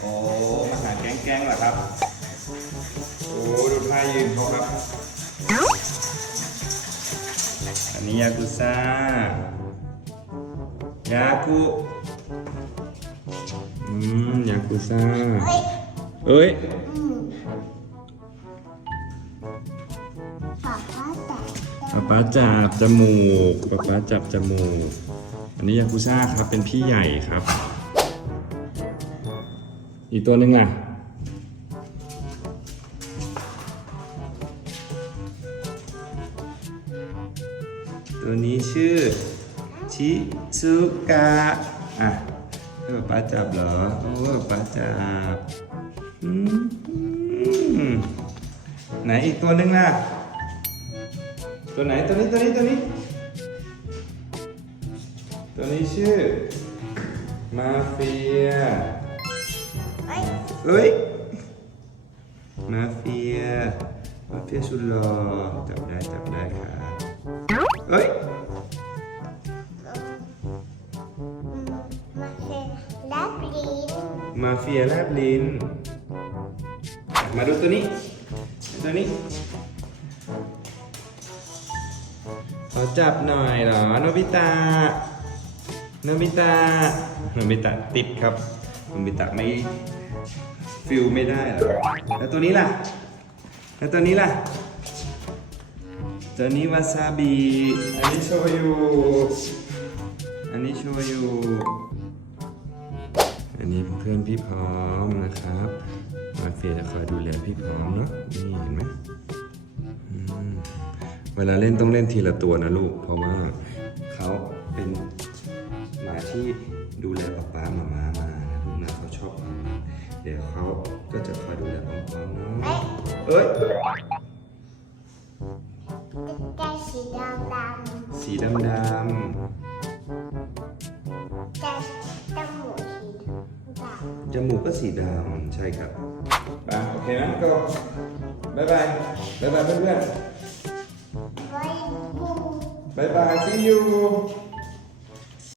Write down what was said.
โอ้มาหาแก๊งๆเหรอครับ โอ้ดูท่ายืนเขาครับ อันนี้ยากุซ่ายากุอืมยากุซ่าเฮ้ยเอ้ยอืมป๊าป๊าแต่ป๊าป๊าจับจมูกป๊าป๊าจับจมูก อันนี้ยากุซ่าครับเป็นพี่ใหญ่ครับ อีกตัวหนึ่งล่ะ ตัวนี้ชื่อ ชิซุกะ อะให้ป๊าป๊าจับเหรอ โอ้ป๊าจับอืมไหนอีกตัวหนึ่งล่ะ ตัวไหนตัวนี้ตัวนี้ตัวนี้ ตัวนี้ชื่อ มาเฟีย เฮ้ยเอ้ย มาเฟีย มาเฟียสุดหล่อจับได้จับได้ครับเอ้ย มาเซ็นรับลิ้นมาเฟียแลบลิ้น มาดูตัวนี้ ตัวนี้ขอจับหน่อยเหรอโนบิตะโนบิตะโนบิตะติดครับโนบิตะไม่ ฟิลไม่ได้เหรอแล้วตัวนี้ล่ะ แล้วตัวนี้ล่ะ ตัวนี้วาซาบิ อันนี้โชยุ อันนี้โชยุ อันนี้เพื่อนพี่พร้อมนะครับ มาเฟียจะคอยดูแลพี่พร้อมเนาะ นี่เห็นไหมอืมเวลาเล่นต้องเล่นทีละตัวนะลูก เพราะว่าเขาเป็นหมาที่ดูแลป๊าป๊ามามามา เดี๋ยวเขาก็จะคอยดูแลพร้อมๆเนาะเฮ้ยเอ้ยใจสีดำดำสีดำดใจจมูกสีดำำจมูกก็สีดำใช่ครับไปโอเคนะก็บายบายบายบายเพื่อนๆไว้บูบายบาย see you